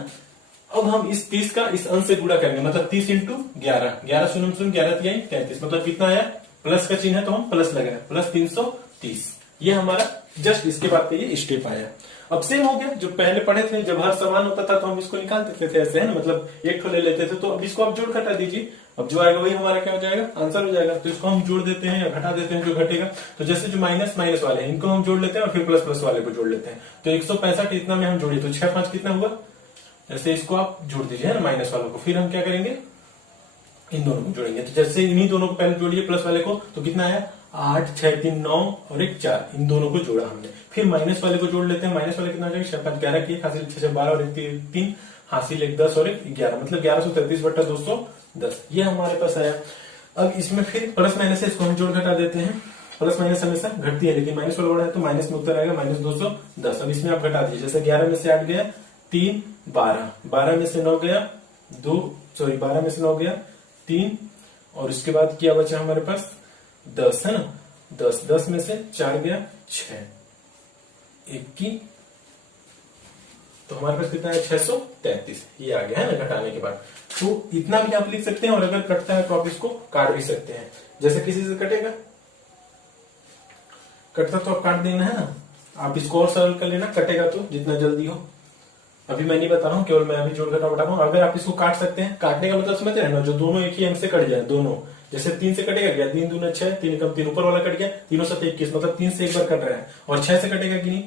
अब हम इस 30 का इस अंश से गुणा करेंगे, मतलब 30 इंटू 11, 11 शून्य शून्य 11 दिया 33, मतलब कितना आया, प्लस का चिन्ह है तो हम प्लस लगाए, प्लस 330। ये हमारा जस्ट इसके बाद पे ये स्टेप आया। अब सेम हो गया जो पहले पढ़े थे, जब हर समान होता था तो हम इसको निकाल देते थे ऐसे, है ना, मतलब एक ठो ले लेते थे। तो अब इसको आप जोड़ घटा दीजिए, अब जो आएगा वही हमारा क्या हो जाएगा आंसर हो जाएगा। तो इसको हम जोड़ देते हैं या घटा देते हैं जो घटेगा। तो जैसे जो माइनस माइनस वाले हैं इनको हम जोड़ लेते हैं और फिर प्लस प्लस वाले को जोड़ लेते हैं। तो 165 इतना में हम जोड़िए तो 6 5 कितना हुआ, ऐसे इसको आप जोड़ दीजिए ना माइनस वालों को। फिर हम क्या करेंगे इन दोनों को जोड़ेंगे। तो जैसे इन्हीं दोनों को पहले जोड़िए प्लस वाले को, तो कितना आया 8 6 3 9 और 1 4, इन दोनों को जोड़ा हमने। फिर माइनस वाले को जोड़ लेते हैं, माइनस वाले कितना हो जाएगा 6 5 11 की हासिल 6 6 12 और 1 3 हासिल 1 10 और 1 11, मतलब 1133 बटा 210 ये हमारे पास आया। अब इसमें फिर प्लस माइनस है, इसको हम जोड़ घटा देते हैं। प्लस माइनस हमेशा घटती है लेकिन माइनस वाला बड़ा है तो माइनस में उत्तर आएगा माइनस 210। अब इसमें आप घटा दीजिए, जैसे 11 में से 8 गया 3 12, 12 में से 9 गया 12 में से 9 गया 3, और इसके बाद क्या बचा हमारे पास 10, है ना। 10 में से 4 गया 6, 1 तो हमारे पास कितना है 633, ये आ गया, है ना घटाने के बाद। तो इतना भी आप लिख सकते हैं, और अगर कटता है तो आप इसको काट भी सकते हैं। जैसे किसी से कटेगा, कटता तो आप काट देना, है ना। आप इसको और सरल कर लेना, कटेगा तो जितना जल्दी हो। अभी मैं नहीं बता रहा हूँ, केवल मैं अभी जोड़ घटा बता रहा हूँ। अगर आप इसको काट सकते हैं, काटने का मतलब समझ रहे हैं ना, जो दोनों एक ही अंक से कट जाए दोनों। जैसे 3 से कटेगा गया 3 दूना 6, 3 कम 3 ऊपर वाला कट गया, 3 7 21, मतलब 3 से एक बार कट रहा है। और 6 से कटेगा कि नहीं,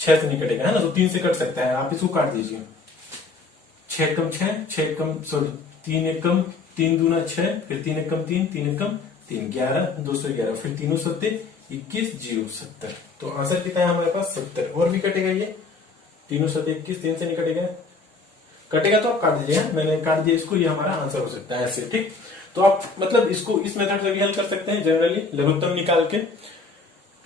6 से नहीं कटेगा, है ना। तो 3 से कट सकता है, आप इसको काट दीजिए। 6 कम 6, 6 कम सॉरी 3 1 कम 3 दूना 6, फिर 3 1 कम 3, 3 1 कम 3 11 211, फिर 3 7 21 0 70। तो आंसर कितना है हमारे पास 70। और भी कटेगा ये 3 7 21, 3 से नहीं कटेगा, कटेगा तो आप काट दीजिए, मैंने काट दिया इसको, ये हमारा आंसर हो सकता है ऐसे। ठीक, तो आप मतलब इसको इस मेथड से भी हल कर सकते हैं जनरली, लघुत्तम निकाल के,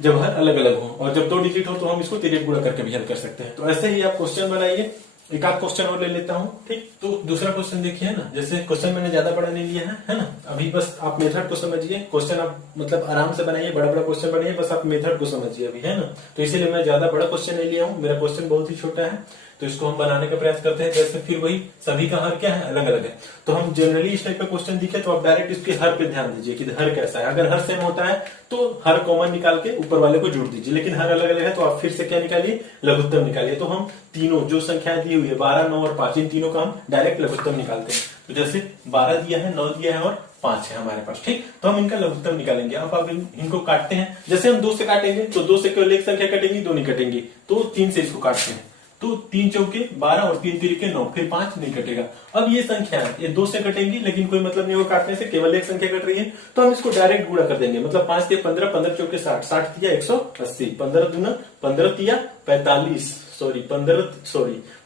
जब हर अलग अलग हो। और जब 2 डिजिट हो तो हम इसको तिर्यक गुणा करके भी हल कर सकते हैं। तो ऐसे ही आप क्वेश्चन बनाइए। एक आध क्वेश्चन और ले लेता हूँ। ठीक, तो दूसरा क्वेश्चन देखिए, है ना। जैसे क्वेश्चन मैंने ज्यादा बड़ा नहीं लिया है ना। अभी बस आप मेथड को समझिए, क्वेश्चन आप मतलब आराम से बनाइए, बड़ा बड़ा क्वेश्चन बनाइए, बस आप मेथड को समझिए अभी, है ना। तो इसीलिए मैं ज्यादा बड़ा क्वेश्चन नहीं लिया हूँ, मेरा क्वेश्चन बहुत ही छोटा है। तो इसको हम बनाने का प्रयास करते हैं। जैसे फिर वही सभी का हर क्या है, अलग अलग है। तो हम जनरली इस टाइप का क्वेश्चन दिखे तो आप डायरेक्ट इसके हर पे ध्यान दीजिए कि हर कैसा है। अगर हर सेम होता है तो हर कॉमन निकाल के ऊपर वाले को जोड़ दीजिए, लेकिन हर अलग अलग है तो आप फिर से क्या निकालिए, लघुत्तम निकालिए। तो हम तीनों जो संख्याएं दी हुई है 12, 9 और 5, इन तीनों का हम डायरेक्ट लघुत्तम निकालते हैं। तो जैसे 12 दिया है, 9 दिया है और 5 है हमारे पास, ठीक। तो हम इनका लघुत्तम निकालेंगे। अब आप इनको काटते हैं। जैसे हम 2 से काटेंगे तो 2 से केवल एक संख्या कटेंगी, 2 नहीं कटेंगी। तो 3 से इसको काटते हैं तो 3 चौके 12 और 3 तिरिके 9, फिर 5 नहीं कटेगा। अब ये संख्या ये 2 से कटेंगी, लेकिन कोई मतलब नहीं होगा काटने से, केवल एक संख्या कट रही है तो हम इसको डायरेक्ट गुणा कर देंगे। मतलब 5 तिया 15, 15 चौके 60, 60 तिया 180, 15 दूना 15 तिया 45,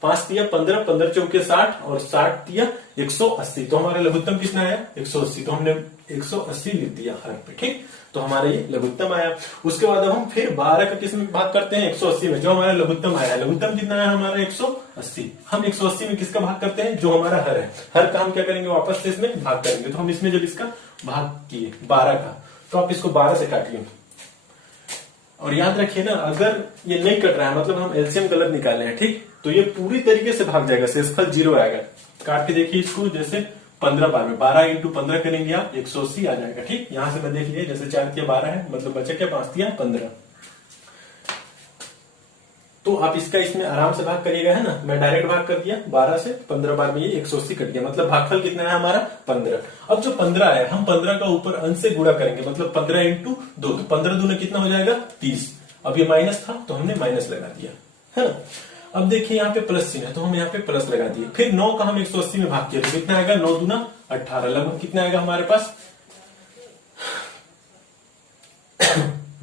5 तिया 15, 15 चौके 60 और 60 तिया 180। तो हमारा लघुत्तम कितना आया, 180। तो हमने 180 लिख दिया हर पे, ठीक। तो हमारा ये लघुत्तम आया। उसके बाद हम फिर 12 का किस में भाग करते हैं, 180 में, जो हमारा लघुत्तम आया। लघुत्तम कितना है हमारा, 180। हम 180 में किसका भाग करते हैं, जो हमारा हर है। हर का हम क्या करेंगे, वापस से इसमें भाग करेंगे। तो हम इसमें जब इसका भाग किए 12 का, तो आप इसको 12 से काटिए। और याद रखिए ना, अगर ये नहीं कट रहा है मतलब हम एलसीएम गलत निकाले हैं, ठीक, तो ये पूरी तरीके से भाग जाएगा, शेषफल 0 आएगा। काट के देखिए इसको, जैसे 15 बार में 12 इंटू 15 करेंगे आप 180 आ जाएगा, ठीक। यहां से मैं देख लिया, जैसे 4 तिया 12 है, मतलब बचा क्या, 5 तिया 15। तो आप इसका इसमें आराम से भाग करिएगा, है ना। मैं डायरेक्ट भाग कर दिया 12 से, 15 बार में ये 180 कट गया, मतलब भागफल कितना है हमारा 15। अब जो 15 है, हम 15 का ऊपर अंश से गुणा करेंगे, मतलब 15 इंटू 2, तो 15 दूना कितना हो जाएगा 30। अब ये माइनस था तो हमने माइनस लगा दिया, है ना। अब देखिए यहाँ पे प्लस चिन्ह है तो हम यहाँ पे प्लस लगा दिए। फिर 9 का हम 180 में भाग किया तो कितना आएगा, 9 दूना 18, लगभग कितना आएगा हमारे पास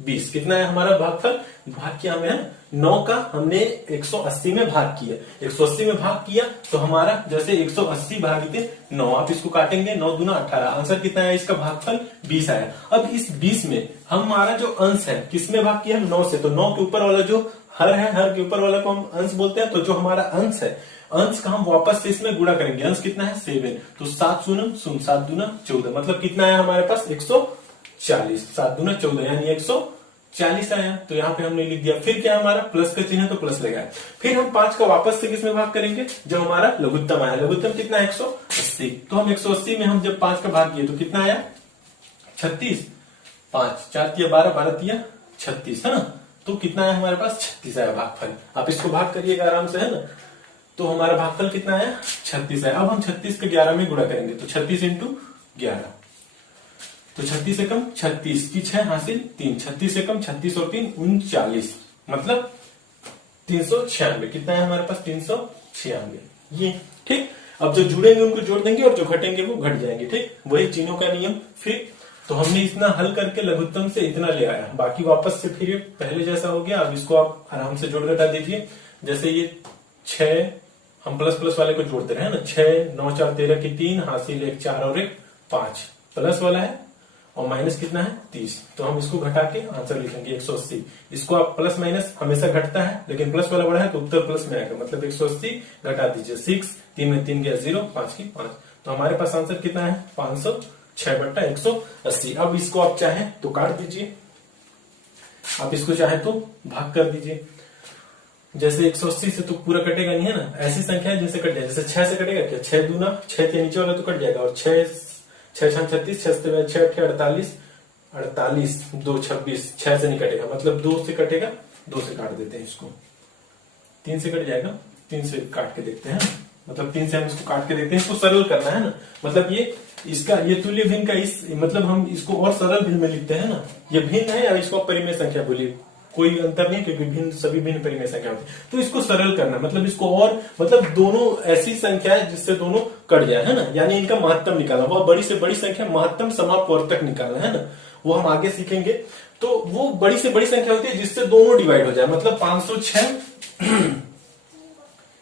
20। कितना है हमारा भागफल, भाग किया हमें 9 का हमने 180 में भाग किया, 180 में भाग किया तो हमारा जैसे 180 भागित 9, आप इसको काटेंगे, 9 दूना 18, आंसर कितना है इसका, भागफल 20 आया। अब इस 20 में हमारा जो अंश है किसमें भाग किया, 9 से, तो 9 के ऊपर वाला जो हर है, हर के ऊपर वाला को हम अंश बोलते हैं। तो जो हमारा अंश है, अंश का हम वापस से इसमें गुणा करेंगे। अंश कितना है 7, तो 7 शून्य 7 दूना 14, मतलब कितना है हमारे पास 140, 7 दूना 14 यानी 140 आया। तो यहाँ पे हमने लिख दिया। फिर क्या हमारा प्लस का चिन्ह है तो प्लस लगाया। फिर हम 5 का वापस से किसमें भाग करेंगे, जो हमारा लघुत्तम आया। लघुत्तम कितना है 180, तो हम 180 में हम जब 5 का भाग किए तो कितना आया 36, 5 4 तिया 12, 12 तिया 36, है ना। तो कितना है हमारे पास 36 आया भागफल। आप इसको भाग करिएगा आराम से, है ना। तो हमारा भागफल कितना आया 36 है। अब हम 36 के 11 में गुणा करेंगे, तो 36 इंटू 11, तो 36 से कम 36 की 6 हासिल 3, 36 से कम 36 और 3 39, मतलब 396। कितना है हमारे पास 396, ये ठीक। अब जो जुड़ेंगे उनको जोड़ देंगे और जो घटेंगे वो घट जाएंगे, ठीक। वही चिन्हों का नियम। फिर तो हमने इतना हल करके लघुत्तम से इतना ले आया, बाकी वापस से फिर पहले जैसा हो गया। अब इसको आप आराम से जोड़ घटा देखिए। जैसे ये 6 हम प्लस प्लस वाले को जोड़ते रहे ना, 6 9 4 13 की 3 हासिल 1 4 और 1 5, प्लस वाला है और माइनस कितना है 30। तो हम इसको घटा के आंसर लिखेंगे 180। इसको आप प्लस माइनस हमेशा घटता है, लेकिन प्लस वाला बड़ा है तो उत्तर प्लस में आएगा, मतलब 180 घटा दीजिए 6, 3 में 3 गया 0, 5 की 5। तो हमारे पास आंसर कितना है 506/180। अब इसको आप चाहें तो काट दीजिए, आप इसको चाहे तो भाग कर दीजिए। जैसे 180 से तो पूरा कटेगा नहीं, है ना। ऐसी संख्या है जैसे कट जाए, जैसे 6 से कटेगा क्या, 6 दूना 6 के नीचे वाला तो कट जाएगा, और 6 6 36, 6 48, 48 2 26, 6 से नहीं कटेगा, मतलब 2 से कटेगा, 2 से काट देते हैं इसको, 3 से कट जाएगा, 3 से काट के देखते हैं, मतलब 3 से हम इसको काट के देखते हैं। इसको सरल करना है ना, मतलब ये इसका ये तुल्य भिन्न का इस मतलब हम इसको और सरल भिन्न में लिखते हैं ना। ये भिन्न है या इसको परिमेय संख्या बोलिए, कोई अंतर नहीं, क्योंकि भिन्न सभी भिन्न परिमेय संख्या होती है। तो इसको सरल करना मतलब इसको और मतलब दोनों ऐसी संख्या है जिससे दोनों कट जाए, है ना, यानी इनका महत्तम निकालना। वह बड़ी से बड़ी संख्या महत्तम समापवर्तक निकालना, है ना, वो हम आगे सीखेंगे। तो वो बड़ी से बड़ी संख्या होती है जिससे दोनों डिवाइड हो जाए, मतलब 506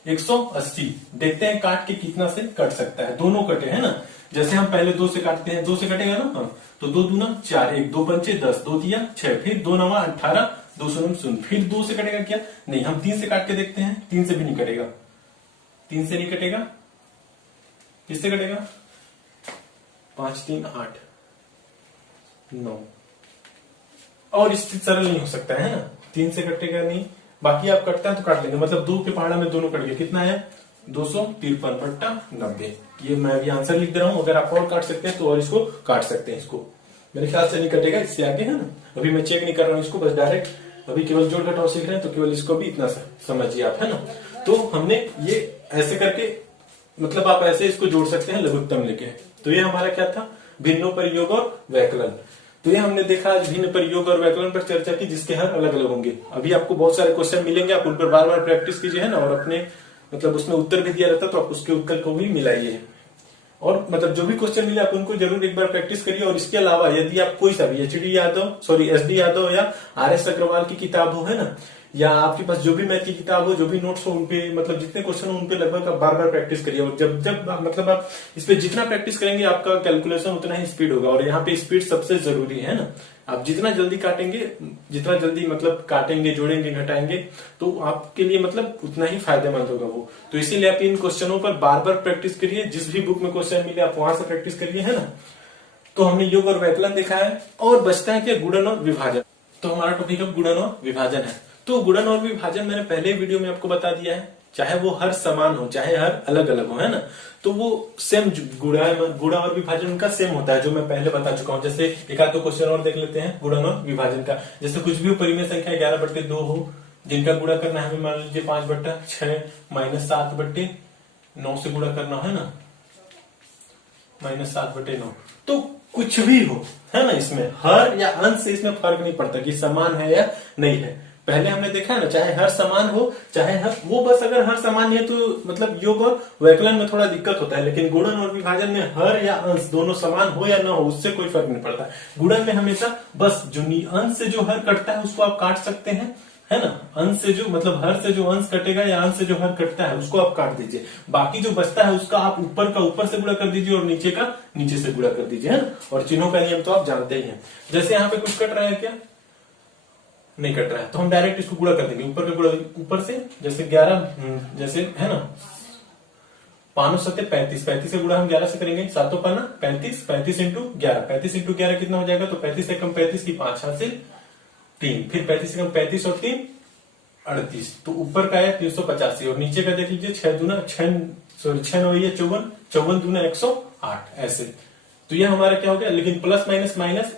180। देखते हैं काट के कितना से कट सकता है, दोनों कटे, है ना। जैसे हम पहले 2 से काटते हैं, 2 से कटेगा ना, हाँ, तो 2 दूना 4, 1 2 पंचे 10, 2 तिया 6, फिर 2 9 18, 2 शून्य 0, फिर 2 से कटेगा क्या, नहीं, हम 3 से काट के देखते हैं, 3 से भी नहीं कटेगा, 3 से नहीं कटेगा, किससे कटेगा, 5 3 8 9, और इससे सरल नहीं हो सकता है ना, 3 से कटेगा नहीं, बाकी आप कटता है तो काट लेंगे, मतलब 2 के पहाड़ा में दोनों कट गए, कितना है 253/90। ये मैं अभी आंसर लिख दे रहा हूं, अगर आप और काट सकते हैं तो और इसको काट सकते हैं। इसको मेरे ख्याल से नहीं कटेगा, इससे आगे है ना, अभी मैं चेक नहीं कर रहा हूँ इसको, बस डायरेक्ट अभी केवल जोड़ घटाव सीख रहे हैं तो केवल इसको भी इतना समझिए आप, है ना। तो हमने ये ऐसे करके, मतलब आप ऐसे इसको जोड़ सकते हैं लघुत्तम लेके। तो ये हमारा क्या था, भिन्नों पर योग और वैकलन। तो ये हमने देखा आज भिन्न पर योग और वैकलन पर चर्चा की, जिसके हर अलग अलग होंगे। अभी आपको बहुत सारे क्वेश्चन मिलेंगे, आप उन पर बार बार प्रैक्टिस कीजिए, है ना, और अपने मतलब उसमें उत्तर भी दिया रहता है तो आप उसके उत्तर को भी मिलाइए, और मतलब जो भी क्वेश्चन मिले आप उनको जरूर एक बार प्रैक्टिस करिए। और इसके अलावा यदि आप कोई सा भी एसडी यादव या RS अग्रवाल की किताब हो, है ना, या आपके पास जो भी मैथ की किताब हो, जो भी नोट्स हो, उनपे मतलब जितने क्वेश्चन हो उनपे लगभग आप बार बार प्रैक्टिस करिए। और जब मतलब आप इस पे जितना प्रैक्टिस करेंगे आपका कैलकुलेशन उतना ही स्पीड होगा। और यहाँ पे स्पीड सबसे जरूरी है ना, आप जितना जल्दी काटेंगे, जितना जल्दी मतलब काटेंगे, जोड़ेंगे, घटाएंगे, तो आपके लिए मतलब उतना ही फायदेमंद होगा वो। तो इसीलिए आप इन क्वेश्चनों पर बार बार प्रैक्टिस करिए, जिस भी बुक में क्वेश्चन मिले आप वहां से प्रैक्टिस करिए, है ना। तो हमने योग और वैकलन देखा है, और बचता है क्या, गुणन और विभाजन। तो हमारा टॉपिक है गुणन और विभाजन है। तो गुणन और विभाजन मैंने पहले वीडियो में आपको बता दिया है, चाहे वो हर समान हो चाहे हर अलग अलग हो, है ना, तो वो सेम गुणा और विभाजन उनका सेम होता है, जो मैं पहले बता चुका हूं। जैसे एक आध तो क्वेश्चन और देख लेते हैं गुणन और विभाजन का। जैसे कुछ भी परिमेय संख्या 11/2 हो, जिनका गुणा करना है, मान लीजिए 5/6 - 7/9 से गुणा करना है ना, -7/9। तो कुछ भी हो, है ना, इसमें हर या अंश से इसमें फर्क नहीं पड़ता कि समान है या नहीं है। पहले हमने देखा है ना, चाहे हर समान हो चाहे हर, वो बस अगर हर समान है तो मतलब योग और वैकलन में थोड़ा दिक्कत होता है, लेकिन गुणन और विभाजन में हर या अंश दोनों समान हो या ना हो उससे कोई फर्क नहीं पड़ता। गुणन में हमेशा बस जो अंश से जो हर कटता है उसको आप काट सकते हैं, है ना, अंश से जो मतलब हर से जो अंश कटेगा या अंश से जो हर कटता है उसको आप काट दीजिए। बाकी जो बचता है उसका आप ऊपर का ऊपर से गुणा कर दीजिए और नीचे का नीचे से गुणा कर दीजिए, है ना। और चिन्हों का नियम तो आप जानते ही हैं। जैसे यहाँ पे कुछ कट रहा है क्या, नहीं कट रहा है, तो हम डायरेक्ट इसको गुणा कर देंगे, ऊपर का गुणा ऊपर से। जैसे 11 जैसे है ना, 5 7 35, 35 से गुणा हम 11 से करेंगे, 7 5 35, 35 इंटू 11, 35 इंटू 11 कितना हो जाएगा, तो 35 से कम 35 की 5 हासिल 3, फिर 35 से कम 35 और 3 38, तो ऊपर का है 385 और नीचे का देख लीजिए 6 दूना 6 9 54, 54 दूना 108 ऐसे। तो ये हमारा क्या हो गया, लेकिन plus minus minus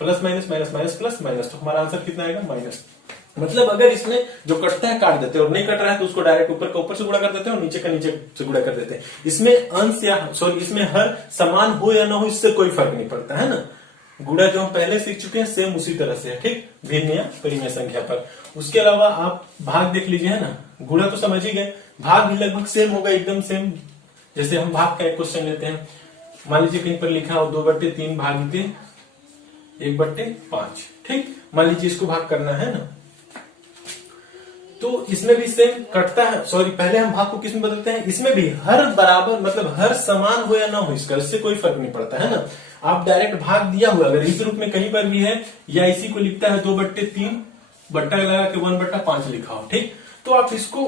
plus minus minus minus plus minus, तो हमारा आंसर कितना आएगा, माइनस। मतलब अगर इसमें जो कटता है काट देते हैं और नहीं कट रहा है तो उसको डायरेक्ट ऊपर का ऊपर से गुणा कर देते हैं और नीचे का नीचे से गुणा कर देते हैं। इसमें अंश या इसमें हर समान हो या ना हो इससे कोई फर्क नहीं पड़ता, है ना। गुणा जो हम पहले सीख चुके हैं सेम उसी तरह से है, ठीक, भिन्न या परिमेय संख्या पर। उसके अलावा आप भाग देख लीजिए, है ना, गुणा तो समझ ही गए, भाग भी लगभग सेम होगा, एकदम सेम। जैसे हम भाग का एक क्वेश्चन लेते हैं, मान लीजिए कहीं पर लिखा हो 2/3 भागित 1/5, ठीक, मान लीजिए इसको भाग करना है ना, तो इसमें भी सेम कटता है। पहले हम भाग को किस में बदलते हैं, इसमें भी हर बराबर मतलब हर समान हो या ना हो इसका, इससे कोई फर्क नहीं पड़ता, है ना। आप डायरेक्ट भाग दिया हुआ अगर इस रूप में कहीं पर भी है या इसी को लिखता है 2/3 बट्टा लगा के 1/5 लिखा हो, ठीक, तो आप इसको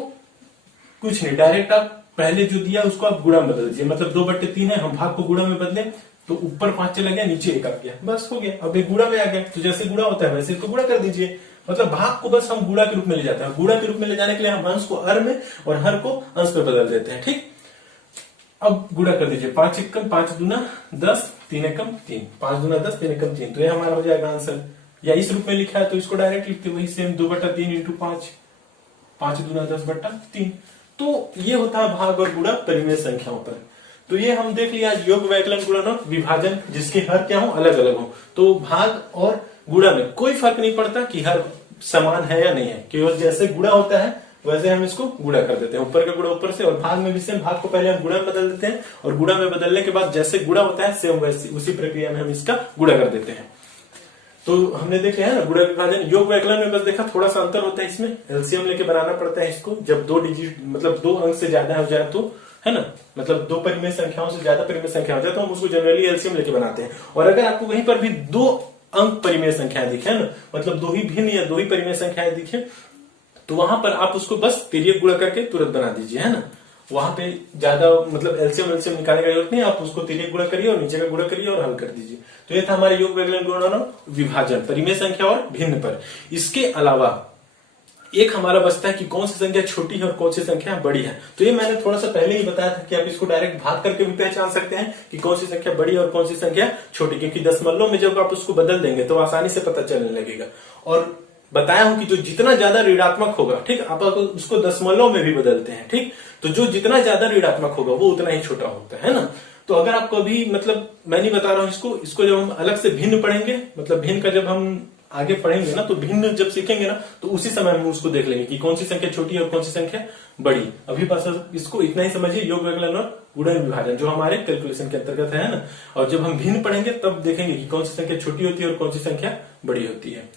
कुछ नहीं, डायरेक्ट आप पहले जो दिया उसको आप गुणा में बदल दीजिए। मतलब 2/3 है, हम भाग को गुणा में बदले तो ऊपर 5 चला गया, नीचे 1 आ गया, बस हो गया। अब एक गुणा में आ गया, तो जैसे गुणा होता है वैसे इसको गुणा कर दीजिए। मतलब भाग को बस हम गुणा के रूप में ले जाते हैं, गुणा के रूप में ले जाने के लिए हम अंश को हर में और हर को अंश में बदल देते हैं, ठीक। अब गुणा कर दीजिए, 5 एकम 5 दूना 10, 3 एकम 3, 5 दूना 10, 3 एकम 3, तो ये हमारा हो जाएगा आंसर। या इस रूप में लिखा है तो इसको डायरेक्ट लिखते वही सेम 2/3 इंटू 5, 5 दूना 10/3। तो ये होता है भाग और गुणा परिमेय संख्याओं पर। तो ये हम देख लिया योग, वैकलन, गुणन और विभाजन, जिसके हर क्या हो, अलग अलग हो। तो भाग और गुणा में कोई फर्क नहीं पड़ता कि हर समान है या नहीं है, केवल जैसे गुणा होता है वैसे हम इसको गुणा कर देते हैं, ऊपर का गुणा ऊपर से। और भाग में भी सेम, भाग को पहले हम गुणा में बदल देते हैं और गुणा में बदलने के बाद जैसे गुणा होता है सेम वैसे उसी प्रक्रिया में हम इसका गुणा कर देते हैं। तो हमने देखे है ना गुणा विभाजन। योग वैकलन में बस देखा थोड़ा सा अंतर होता है, इसमें एलसीएम लेके बनाना पड़ता है इसको, जब 2 डिजिट मतलब 2 अंक से ज्यादा हो जाए तो, है ना, मतलब 2 परिमेय संख्याओं से ज्यादा परिमेय संख्या हो जाए तो हम उसको जनरली एलसीएम लेके बनाते हैं। और अगर आपको वहीं पर भी 2 अंक परिमेय संख्याएं दिखे ना, मतलब 2 ही भिन्न या 2 ही परिमेय संख्याएं दिखे, तो वहां पर आप उसको बस तिर्यक गुणा करके तुरंत बना दीजिए, है ना। वहां पे ज्यादा मतलब एलसीएम निकालने की जरूरत नहीं, आप उसको तिर्यक गुणा करिए और नीचे का गुणा करिए और हल कर दीजिए। तो ये था हमारे योग, वैकलन, गुणन और विभाजन, परिमेय संख्या और भिन्न पर। इसके अलावा एक हमारा बचता है कि कौन सी संख्या छोटी है और कौन सी संख्या बड़ी है। तो ये मैंने थोड़ा सा पहले ही बताया था कि आप इसको डायरेक्ट भाग करके भी पहचान सकते हैं कि कौन सी संख्या बड़ी है और कौन सी संख्या छोटी, क्योंकि दशमलव में जब आप उसको बदल देंगे तो आसानी से पता चलने लगेगा। और बताया हूं कि जो जितना ज्यादा ऋणात्मक होगा, ठीक, आप उसको दशमलव में भी बदलते हैं, ठीक, तो जो जितना ज्यादा ऋणात्मक होगा वो उतना ही छोटा होता है ना। तो अगर आप कभी, मतलब मैं नहीं बता रहा हूं इसको जब हम अलग से भिन्न पढ़ेंगे, मतलब भिन्न का जब हम आगे पढ़ेंगे ना, तो भिन्न जब सीखेंगे ना तो उसी समय हम उसको देख लेंगे कि कौन सी संख्या छोटी है और कौन सी संख्या बड़ी। अभी बस इसको इतना ही समझिए, योग व्यकलन और गुणन विभाजन जो हमारे कैलकुलेशन के अंतर्गत है ना। और जब हम भिन्न पढ़ेंगे तब देखेंगे कि कौन सी संख्या छोटी होती है और कौन सी संख्या बड़ी होती है।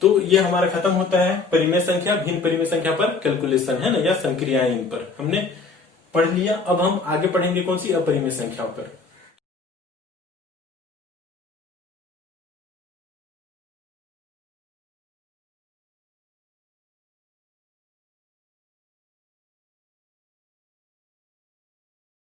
तो ये हमारा खत्म होता है परिमेय संख्या, भिन्न परिमेय संख्या पर कैलकुलेशन, है ना, या संक्रियाएं इन पर हमने पढ़ लिया। अब हम आगे पढ़ेंगे कौन सी, अपरिमेय संख्याओं पर।